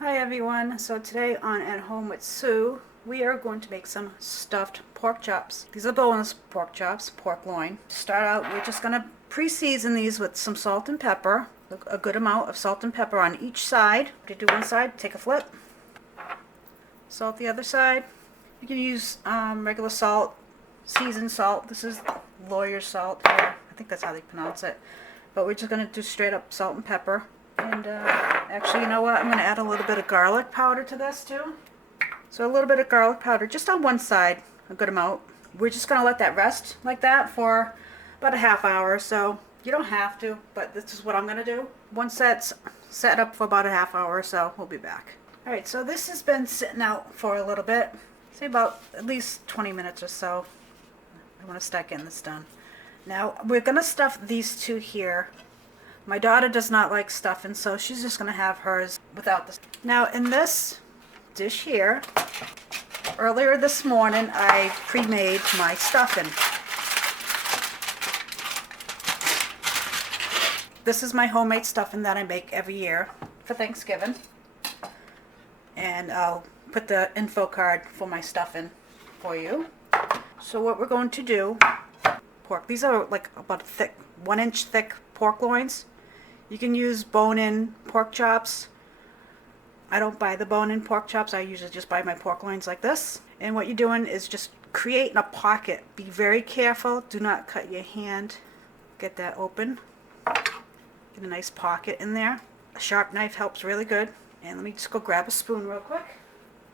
Hi everyone, so today on At Home with Sue, we are going to make some stuffed pork chops. These are boneless pork chops, pork loin. To start out, we're just going to pre-season these with some salt and pepper, a good amount of salt and pepper on each side. To do one side, take a flip, salt the other side. You can use regular salt, seasoned salt. This is lawyer salt, I think that's how they pronounce it. But we're just going to do straight up salt and pepper. And actually, you know what? I'm going to add a little bit of garlic powder to this too. So a little bit of garlic powder just on one side, a good amount. We're just going to let that rest like that for about a half hour. So you don't have to, but this is what I'm going to do. Once that's set up for about a half hour or so, we'll be back. All right, so this has been sitting out for a little bit. Say about at least 20 minutes or so. I want to start getting this done. Now, we're going to stuff these two here. My daughter does not like stuffing, so she's just going to have hers without this. Now, in this dish here, earlier this morning, I pre-made my stuffing. This is my homemade stuffing that I make every year for Thanksgiving. And I'll put the info card for my stuffing for you. So what we're going to do, pork. These are like about thick, 1 inch thick pork loins. You can use bone-in pork chops. I don't buy the bone-in pork chops. I usually just buy my pork loins like this. And what you're doing is just creating a pocket. Be very careful. Do not cut your hand. Get that open. Get a nice pocket in there. A sharp knife helps really good. And let me just go grab a spoon real quick.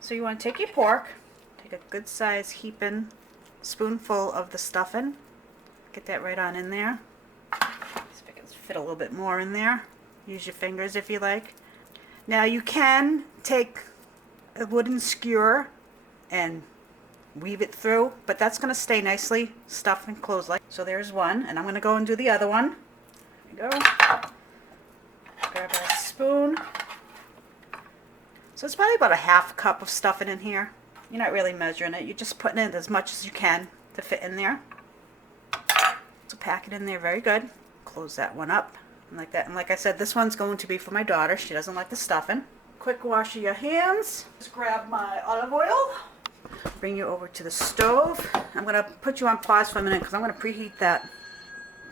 So you want to take your pork. Take a good size heaping spoonful of the stuffing. Get that right on in there. Fit a little bit more in there. Use your fingers if you like. Now you can take a wooden skewer and weave it through, but that's going to stay nicely stuffed and closed like. So there's one, and I'm going to go and do the other one. There you go. Grab a spoon. So it's probably about a half cup of stuffing in here. You're not really measuring it. You're just putting in as much as you can to fit in there. So pack it in there very good. Close that one up like that. And like I said, this one's going to be for my daughter. She doesn't like the stuffing. Quick wash of your hands. Just grab my olive oil. Bring you over to the stove. I'm going to put you on pause for a minute because I'm going to preheat that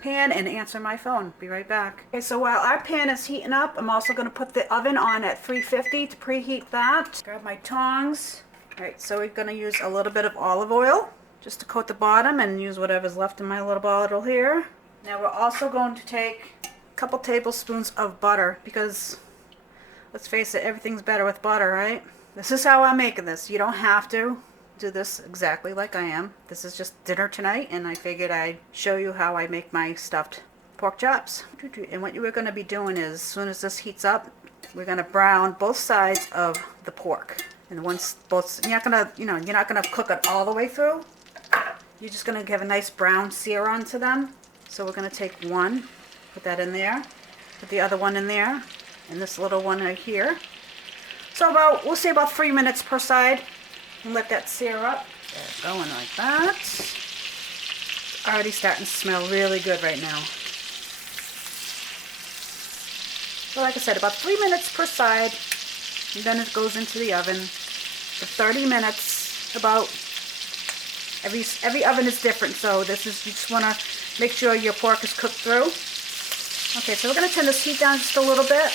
pan and answer my phone. Be right back. Okay, so while our pan is heating up, I'm also going to put the oven on at 350 to preheat that. Grab my tongs. Alright, so we're going to use a little bit of olive oil just to coat the bottom and use whatever's left in my little bottle here. Now we're also going to take a couple tablespoons of butter because, let's face it, everything's better with butter, right? This is how I'm making this. You don't have to do this exactly like I am. This is just dinner tonight, and I figured I'd show you how I make my stuffed pork chops. And what you are going to be doing is, as soon as this heats up, we're going to brown both sides of the pork. And once both, you're not going to cook it all the way through. You're just going to give a nice brown sear onto them. So we're going to take one, put that in there, put the other one in there, and this little one right here. So we'll say about 3 minutes per side, and let that sear up. Going like that. It's already starting to smell really good right now. So like I said, about 3 minutes per side, and then it goes into the oven for 30 minutes. About every oven is different, so this is, you just want to make sure your pork is cooked through. Okay, so we're going to turn this heat down just a little bit.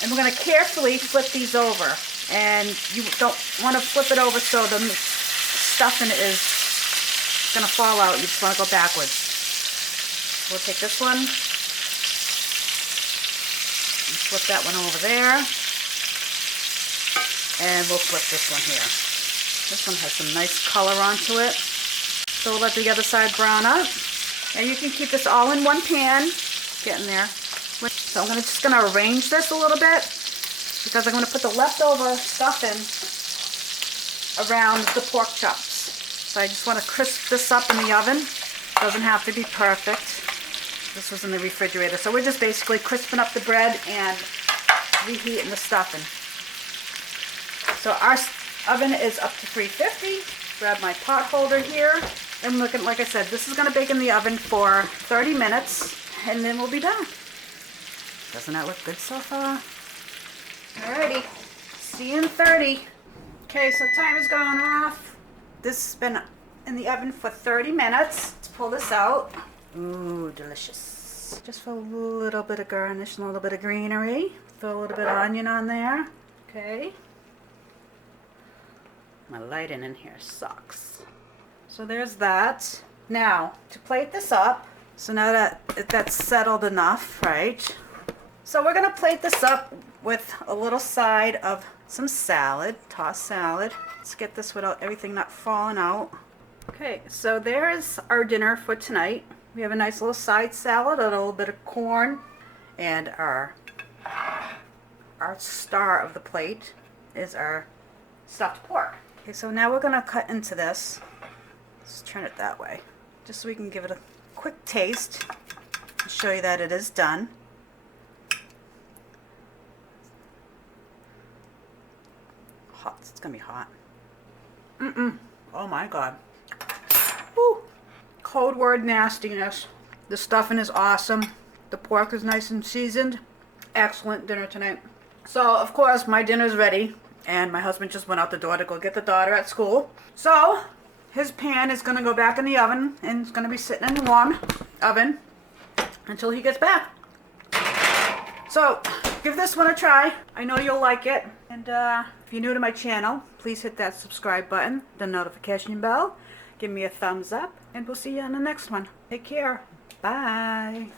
And we're going to carefully flip these over. And you don't want to flip it over so the stuffing is going to fall out. You just want to go backwards. We'll take this one. And flip that one over there. And we'll flip this one here. This one has some nice color onto it. So we'll let the other side brown up. And you can keep this all in one pan. Get in there. So I'm just going to arrange this a little bit because I'm going to put the leftover stuffing around the pork chops. So I just want to crisp this up in the oven. Doesn't have to be perfect. This was in the refrigerator. So we're just basically crisping up the bread and reheating the stuffing. So our oven is up to 350. Grab my pot holder here. And look at, like I said, this is going to bake in the oven for 30 minutes, and then we'll be done. Doesn't that look good so far? Alrighty, See you in 30. Okay, so time is going off. This has been in the oven for 30 minutes. Let's pull this out. Ooh, delicious. Just for a little bit of garnish and a little bit of greenery. Throw a little bit of onion on there. Okay. My lighting in here sucks. So there's that. Now, to plate this up, so now that that's settled enough, right? So we're gonna plate this up with a little side of some salad, tossed salad. Let's get this without everything not falling out. Okay, so there's our dinner for tonight. We have a nice little side salad, a little bit of corn, and our star of the plate is our stuffed pork. Okay, so now we're gonna cut into this. Let's turn it that way, just so we can give it a quick taste and show you that it is done. Hot, it's gonna be hot. Oh my God. Woo. Code word nastiness. The stuffing is awesome. The pork is nice and seasoned. Excellent dinner tonight. So, of course, my dinner's ready. And my husband just went out the door to go get the daughter at school. So, his pan is going to go back in the oven. And it's going to be sitting in the warm oven until he gets back. So, give this one a try. I know you'll like it. And if you're new to my channel, please hit that subscribe button, the notification bell. Give me a thumbs up. And we'll see you on the next one. Take care. Bye.